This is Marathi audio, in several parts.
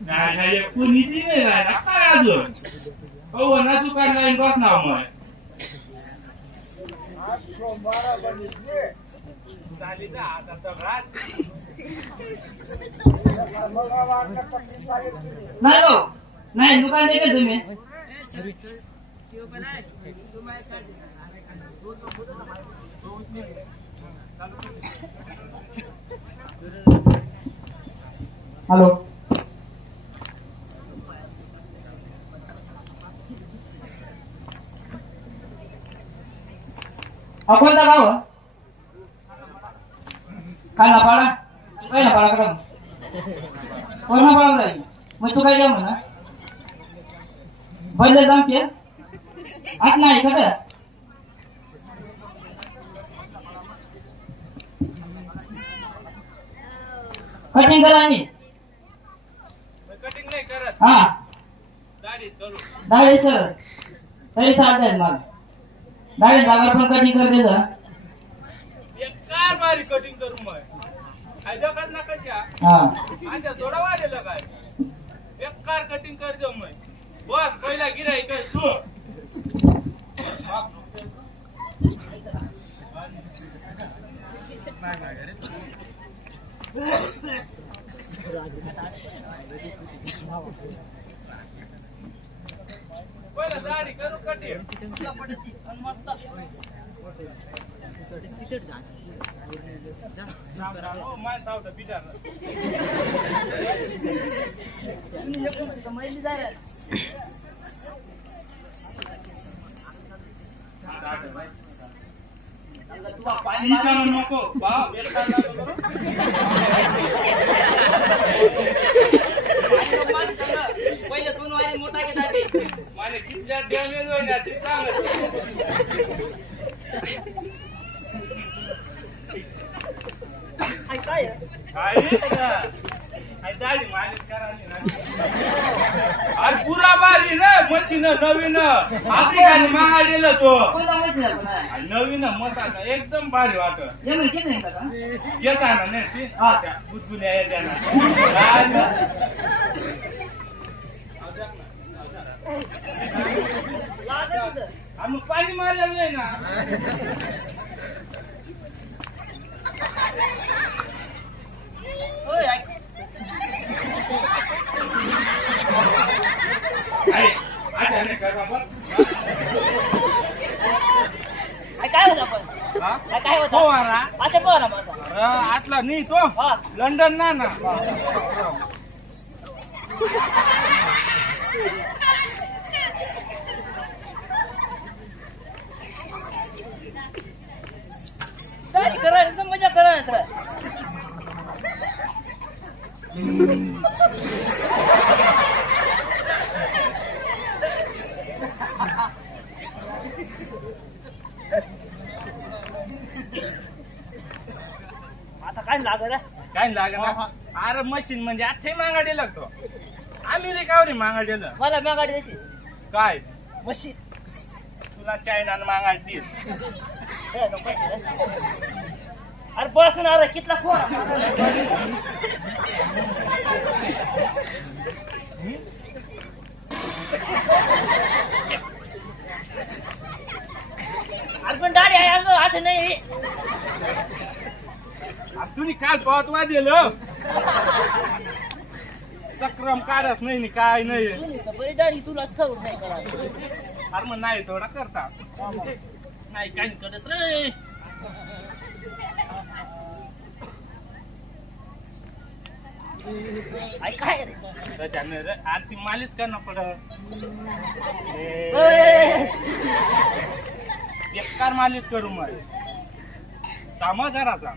नाही कुणीची नाही राहिला काय अजून हो ना दुकान लाईन बसणार मग नाही हो नाही दुकान दे का तुम्ही हॅलो कोणता गाव खानापाडा पहिला कोणापाडा राहील मग तू काय जा म्हणा बदल जमते आज नाही खरं कटिंग करा आणि कटिंग नाही करत हा दाढी सर तरी चालतंय मला दाढी जागा पण कटिंग करते सर कार मारी कटिंग करू मग हैदराबाद ना कशा अच्छा थोडा वाढेल काय एक कार कटिंग कर दो मग बस पहिला गिराईक तू पहिला दाढी करू कटिंग मस्त नको पहिले 2 वाजे मोठा घेतात माने किती डॅमेज होईल ते सांग काय दाढी मालिश करायची ना अरे पुरा बारी रे मशीन नवीन आफ्रिकाने मागवलेलं तो नवीन मसाला एकदम भारी वाटत घेता ना नाही बुदबुल्या येत्या ना आम्ही पाणी मारलेलं नाही ना काय होत अशा पोरा आटला नाही तो लंडन ना ना करायचं मजा करायचं आता काय लागत काय लागत अरे मशीन म्हणजे आठे मागाडे लागतो अमेरिकावर मागाडेलं मला मागाडी तशी काय मशीन तुला चायना मागाडतील अरे बसणार कितला कोण अरे पण दाढी आहे अंग आठ नाही तुम्ही काल पाहतवा दिलं चक्रम काढत नाही काय नाही बरी दाढी तुला करून नाही करा अरे मग नाही थोडा करता नाही काय करत रे काय त्याच्याने रे आरती मालिश करणं पडत बेकार मालिश करू मग सामा घराचा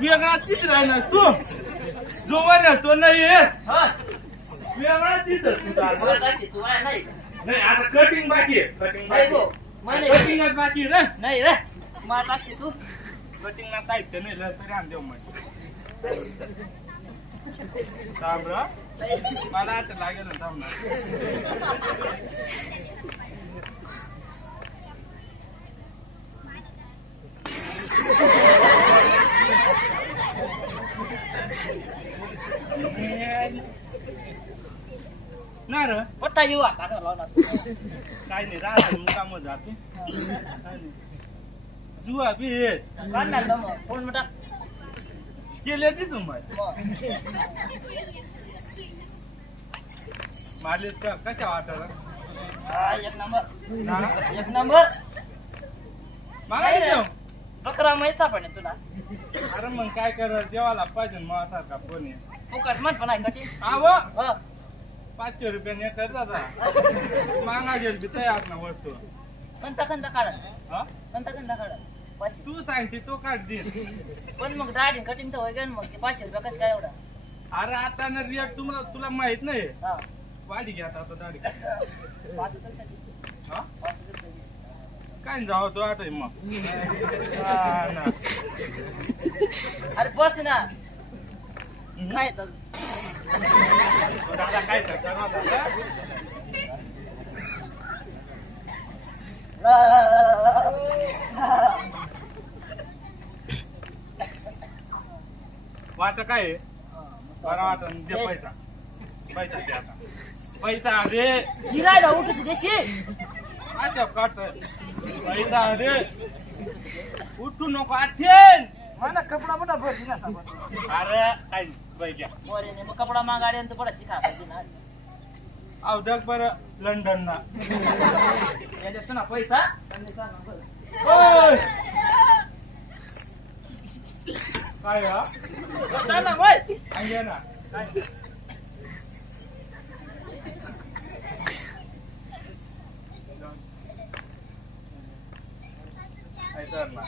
वेगळा तीच राहणार तू जो वर तो नाही येत वेगळा दिसत तुझा मला आता. टाकशील तू वाया नाही नाही आता कटिंग बाकी आहे कटिंग नाही बाकी गो नाही कटिंगच बाकी रे नाही रे मला टाकशील तू कटिंग ना साहित्य नाही लय तरी आण देऊ मग थांब रे. मला आता लागेल ना थांब ना नाही रे पट्टा येऊ आता लावला काय नाही राहणार मुकाम जाते काय नाही जुआ बी आहे. काढणार ना मग फोन टाक केले तिथून मग मारलीस का कशा वाटायला एक नंबर ना एक नंबर मागायला देऊ बकरा माहिती सापडणे तुला अरे मग काय कर देवाला पाहिजे मग सारखा कोणी फुकट म्हण पण आहे कधी आव हो 500 रुपयाने येतात आता मागा गेल बी तयार ना वस्तू कंता कंता काढा हा कंता कंता काढा 500 तू सांगते तो काढ दे पण मग दाढी कटिंग तर होईल मग ते 500 रुपये कसं काय एवढा अरे आता ना रियाक्ट तुम्हाला तुला माहित नाही हा वाढी घ्या आता दाढी 5 रुपये हा 5 रुपये काय जाऊ तो आता मग हा ना. अरे बस ना काय तर दादा काय करता ना दादा वाट काय आहे? मला वाटत दे पैसा पैसा दे आता पैसा दे गिरायला उठत देशी अच्छा काट पैसा दे उठू नको आठेन मला कपडा मोठा भरली ना अरे काय पैसा मोरे मग कपडा मागाडे तो बडा शिका पाहिजे ना अव दग बरं लंडन ना याच्यात ना पैसा आणि सांग ओय! काय हा सांग ना बोल अंगे ना काय तर ना